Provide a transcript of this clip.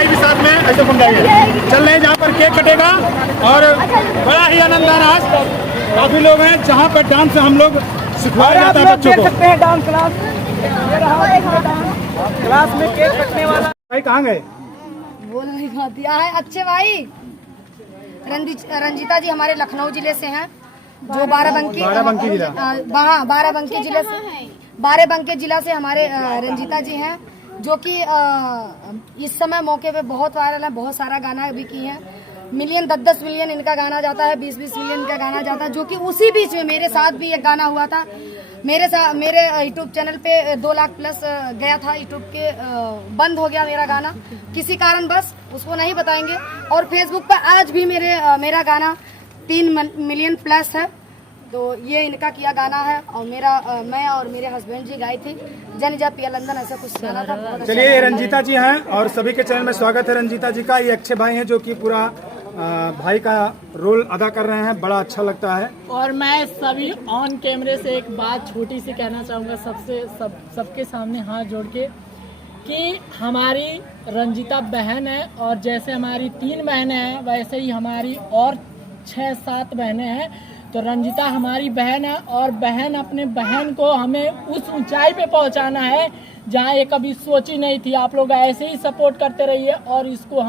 भाई भी साथ में ऐसे मंगाइए चल रहे हैं जहाँ पर केक कटेगा और बड़ा ही आनंद आ रहा है। काफी लोग हैं जहाँ पर डांस हम लोग सिखवाया जाता है बच्चों को। सकते हैं डांस क्लास में केक कटने वाला भाई कहाँ गए? बोल नहीं पाती है। अच्छे भाई रंजीता जी हमारे लखनऊ जिले से हैं, जो बाराबंकी जिला बाराबंकी जिला से हमारे रंजीता जी हैं, जो कि इस समय मौके पे बहुत वायरल है। बहुत सारा गाना भी की है, मिलियन 10-10 मिलियन इनका गाना जाता है, 20-20 मिलियन का गाना जाता है। जो कि उसी बीच में मेरे साथ भी एक गाना हुआ था। मेरे यूट्यूब चैनल पे 2 लाख प्लस गया था। यूट्यूब के बंद हो गया मेरा गाना किसी कारण, बस उसको नहीं बताएंगे। और फेसबुक पे आज भी मेरा गाना 3 मिलियन प्लस है। तो ये इनका किया गाना है और मैं और मेरे हस्बैंड जी गाई थी, जन जा पिया लंदन, ऐसा कुछ गाना था। चलिए ये रंजीता जी हैं और सभी के चैनल में स्वागत है रंजीता जी का। ये अच्छे भाई हैं जो कि पूरा भाई का रोल अदा कर रहे हैं, बड़ा अच्छा लगता है। और मैं सभी ऑन कैमरे से एक बात छोटी सी कहना चाहूँगा सबके सामने हाथ जोड़ के, कि हमारी रंजीता बहन है और जैसे हमारी 3 बहनें हैं वैसे ही हमारी और 6-7 बहनें हैं। तो रंजीता हमारी बहन है और बहन अपने बहन को हमें उस ऊंचाई पे पहुंचाना है जहां ये कभी सोची नहीं थी। आप लोग ऐसे ही सपोर्ट करते रहिए और इसको हम